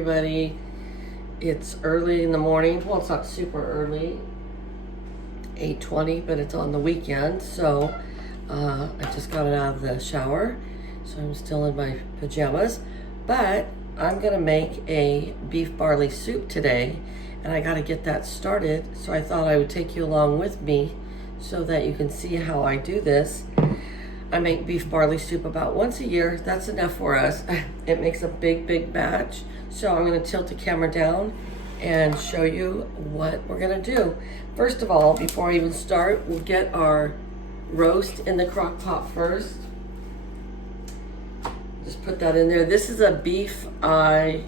everybody. It's early in the morning. Well, it's not super early, 8:20, but it's on the weekend. So I just got out of the shower, so I'm still in my pajamas. But I'm gonna make a beef barley soup today, and I gotta get that started. So I thought I would take you along with me so that you can see how I do this. I make beef barley soup about once a year. That's enough for us. It makes a big batch. So I'm gonna tilt the camera down and show you what we're gonna do. First of all, before I even start, we'll get our roast in the crock pot first. Just put that in there. This is a beef eye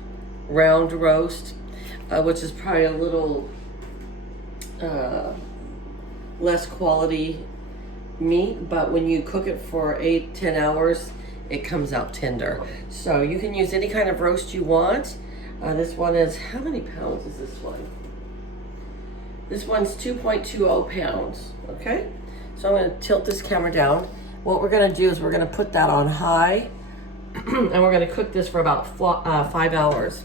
round roast, which is probably a little less quality meat, but when you cook it for 8-10 hours, it comes out tender. So you can use any kind of roast you want. This one is, how many pounds is this one? This one's 2.20 pounds, okay? So I'm gonna tilt this camera down. What we're gonna do is we're gonna put that on high, and we're gonna cook this for about 5 hours,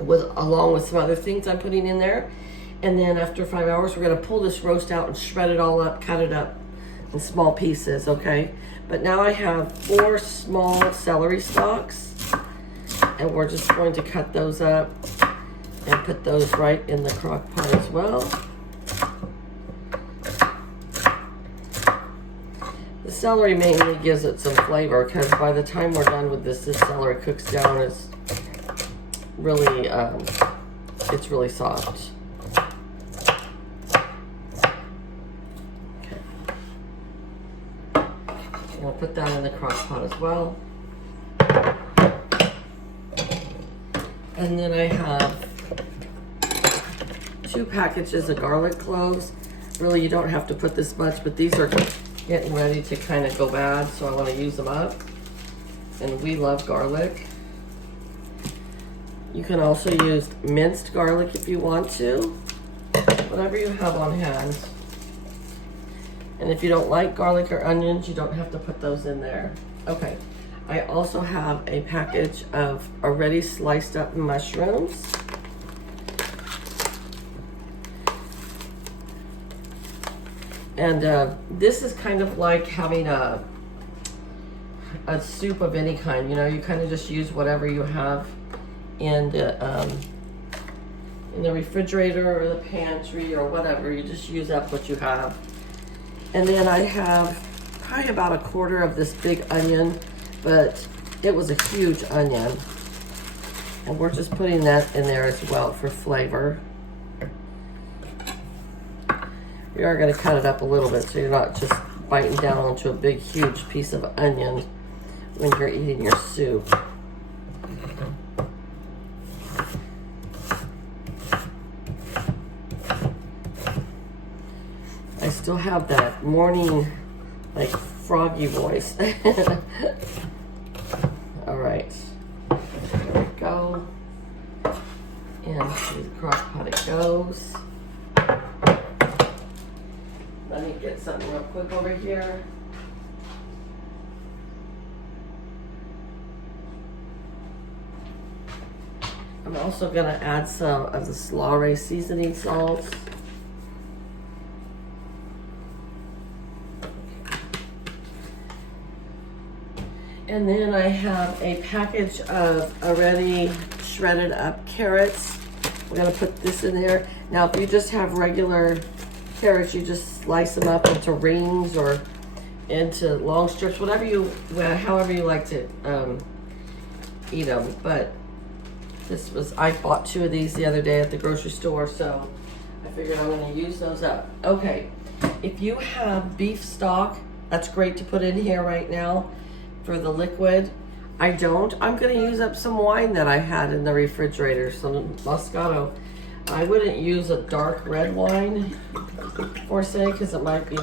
along with some other things I'm putting in there. And then after 5 hours, we're gonna pull this roast out and shred it all up, cut it up in small pieces, okay? But now I have 4 small celery stalks, and we're just going to cut those up and put those right in the crock pot as well. The celery mainly gives it some flavor, because by the time we're done with this celery cooks down. It's really soft. I'll put that in the crock pot as well. And then I have 2 packages of garlic cloves. Really, you don't have to put this much, but these are getting ready to kind of go bad, so I want to use them up. And we love garlic. You can also use minced garlic if you want to. Whatever you have on hand. And if you don't like garlic or onions, you don't have to put those in there. Okay, I also have a package of already sliced up mushrooms. And this is kind of like having a soup of any kind. You know, you kind of just use whatever you have in the refrigerator or the pantry or whatever. You just use up what you have. And then I have probably about 1/4 of this big onion, but it was a huge onion. And we're just putting that in there as well for flavor. We are going to cut it up a little bit so you're not just biting down onto a big, huge piece of onion when you're eating your soup. I still have that morning, like, froggy voice. All right, there we go. Into the crock pot it goes. Let me get something real quick over here. I'm also gonna add some of the Slurry seasoning salt. And then I have a package of already shredded up carrots. We're gonna put this in there. Now, if you just have regular carrots, you just slice them up into rings or into long strips, however you like to eat them. But I bought 2 of these the other day at the grocery store, so I figured I'm gonna use those up. Okay, if you have beef stock, that's great to put in here right now for the liquid. I don't. I'm gonna use up some wine that I had in the refrigerator, some Moscato. I wouldn't use a dark red wine, per se, because it might be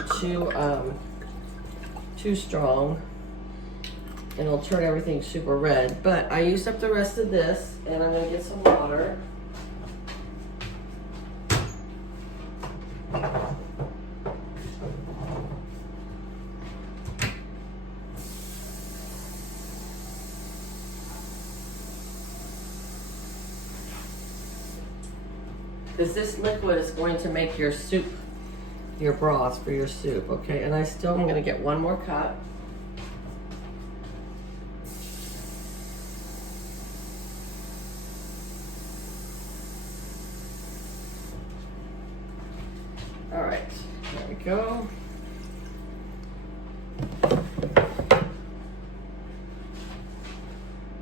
too strong, and it'll turn everything super red. But I used up the rest of this, and I'm gonna get some water. because this liquid is going to make your soup, your broth for your soup, okay? And I still am gonna get one more cup. All right, there we go.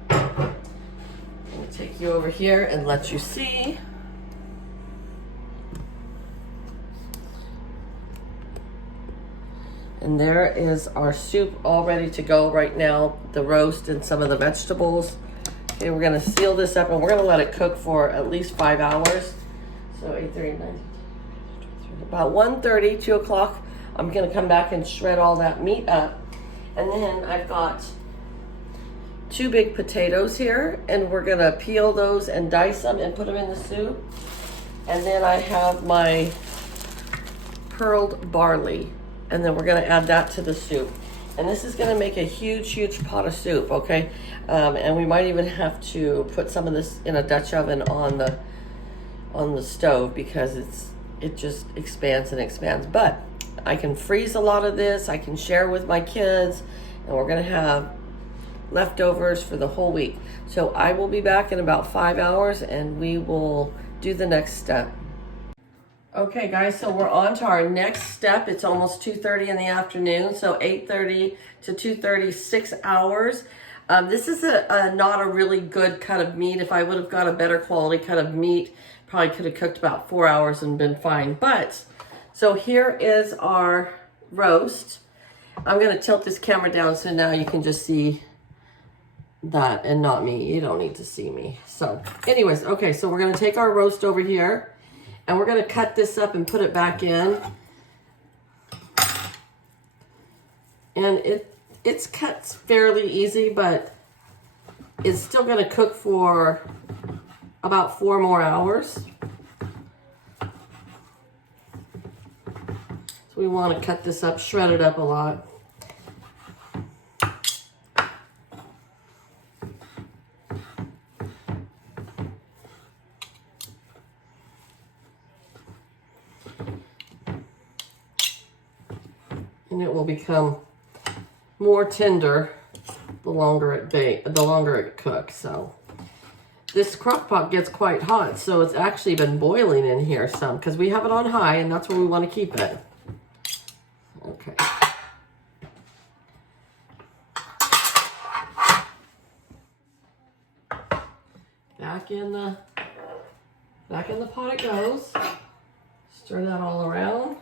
I'm gonna take you over here and let you see. And there is our soup all ready to go right now, the roast and some of the vegetables. Okay, we're gonna seal this up and we're gonna let it cook for at least 5 hours. So 8:30, 9, about 1:30, 2 o'clock, I'm gonna come back and shred all that meat up. And then I've got 2 big potatoes here, and we're gonna peel those and dice them and put them in the soup. And then I have my pearled barley, and then we're gonna add that to the soup. And this is gonna make a huge, huge pot of soup, okay? And we might even have to put some of this in a Dutch oven on the stove because it just expands and expands. But I can freeze a lot of this, I can share with my kids, and we're gonna have leftovers for the whole week. So I will be back in about 5 hours and we will do the next step. Okay guys, so we're on to our next step. It's almost 2:30 in the afternoon, so 8:30 to 2:30, 6 hours. This is not a really good cut of meat. If I would have got a better quality cut of meat, probably could have cooked about 4 hours and been fine. But, so here is our roast. I'm gonna tilt this camera down so now you can just see that and not me. You don't need to see me. So anyways, okay, so we're gonna take our roast over here and we're gonna cut this up and put it back in. And it's cut fairly easy, but it's still gonna cook for about 4 more hours. So we wanna cut this up, shred it up a lot. And it will become more tender the longer it cooks. So this crock pot gets quite hot, so it's actually been boiling in here some because we have it on high and that's where we want to keep it. Okay. Back in the pot it goes. Stir that all around.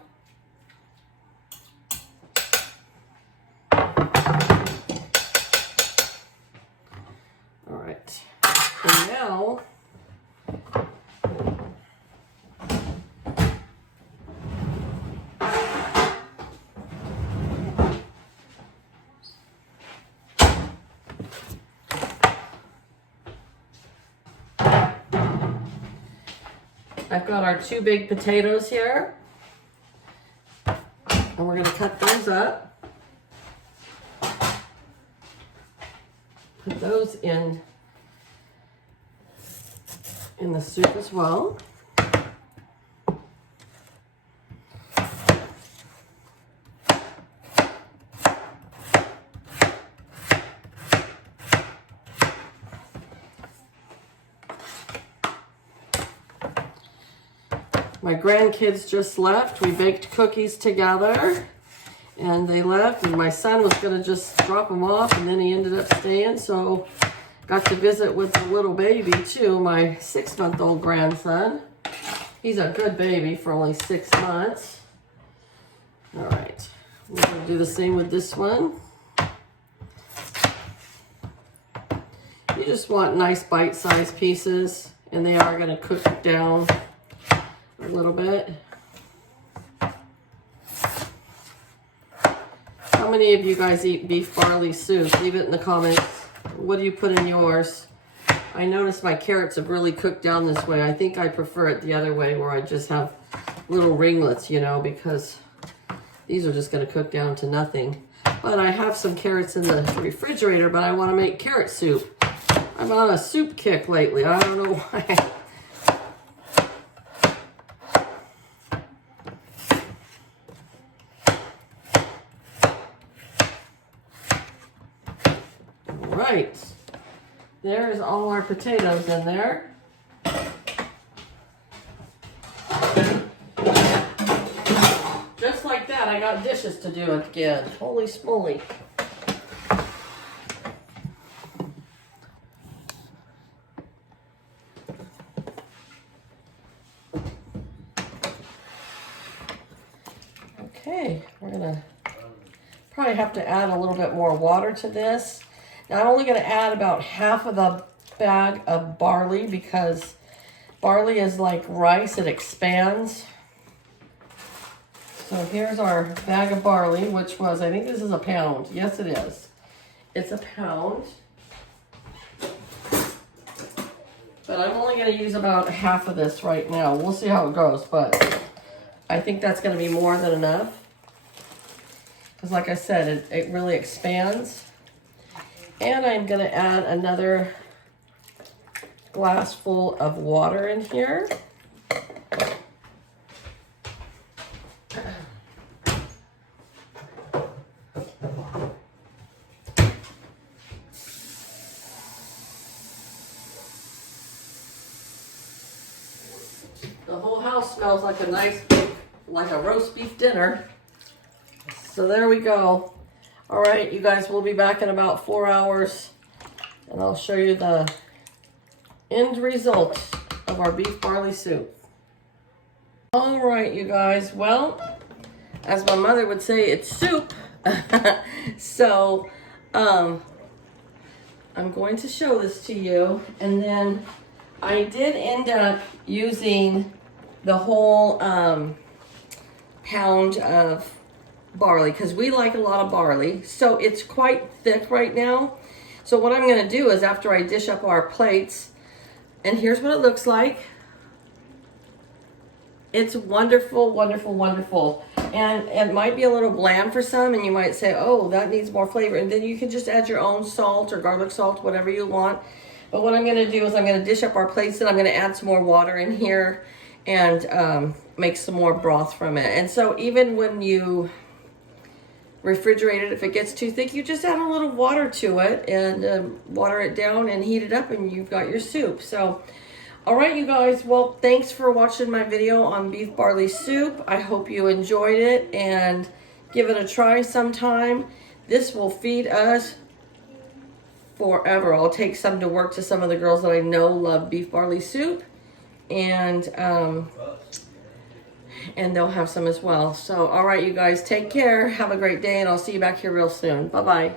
And now, I've got our 2 big potatoes here, and we're going to cut those up. Put those in the soup as well. My grandkids just left. We baked cookies together and they left, and my son was gonna just drop them off and then he ended up staying, so got to visit with the little baby too, my 6-month-old grandson. He's a good baby for only 6 months. All right, we're gonna do the same with this one. You just want nice bite-sized pieces, and they are gonna cook down a little bit. How many of you guys eat beef barley soup? Leave it in the comments. What do you put in yours? I noticed my carrots have really cooked down this way. I think I prefer it the other way, where I just have little ringlets, you know, because these are just going to cook down to nothing. But I have some carrots in the refrigerator, but I want to make carrot soup. I'm on a soup kick lately. I don't know why. right. There's all our potatoes in there. Just like that, I got dishes to do again. Holy smoly. Okay, we're gonna probably have to add a little bit more water to this. Now I'm only gonna add about half of the bag of barley because barley is like rice, it expands. So here's our bag of barley, which was, I think this is a pound. Yes, it is. It's a pound. But I'm only gonna use about half of this right now. We'll see how it goes, but I think that's gonna be more than enough. Because like I said, it really expands. And I'm gonna add another glass full of water in here. The whole house smells like a nice, like a roast beef dinner. So there we go. All right, you guys, we'll be back in about 4 hours and I'll show you the end result of our beef barley soup. All right, you guys, well, as my mother would say, it's soup. So, I'm going to show this to you, and then I did end up using the whole pound of barley because we like a lot of barley. So it's quite thick right now. So what I'm going to do is after I dish up our plates, and here's what it looks like. It's wonderful, wonderful, wonderful. And it might be a little bland for some, and you might say, oh, that needs more flavor. And then you can just add your own salt or garlic salt, whatever you want. But what I'm going to do is I'm going to dish up our plates, and I'm going to add some more water in here and make some more broth from it. And so even when you refrigerate it, if it gets too thick, you just add a little water to it and water it down and heat it up, and you've got your soup. So, all right, you guys, well, thanks for watching my video on beef barley soup. I hope you enjoyed it, and give it a try sometime. This will feed us forever. I'll take some to work to some of the girls that I know love beef barley soup, and they'll have some as well. So, all right, you guys, take care. Have a great day, and I'll see you back here real soon. Bye-bye.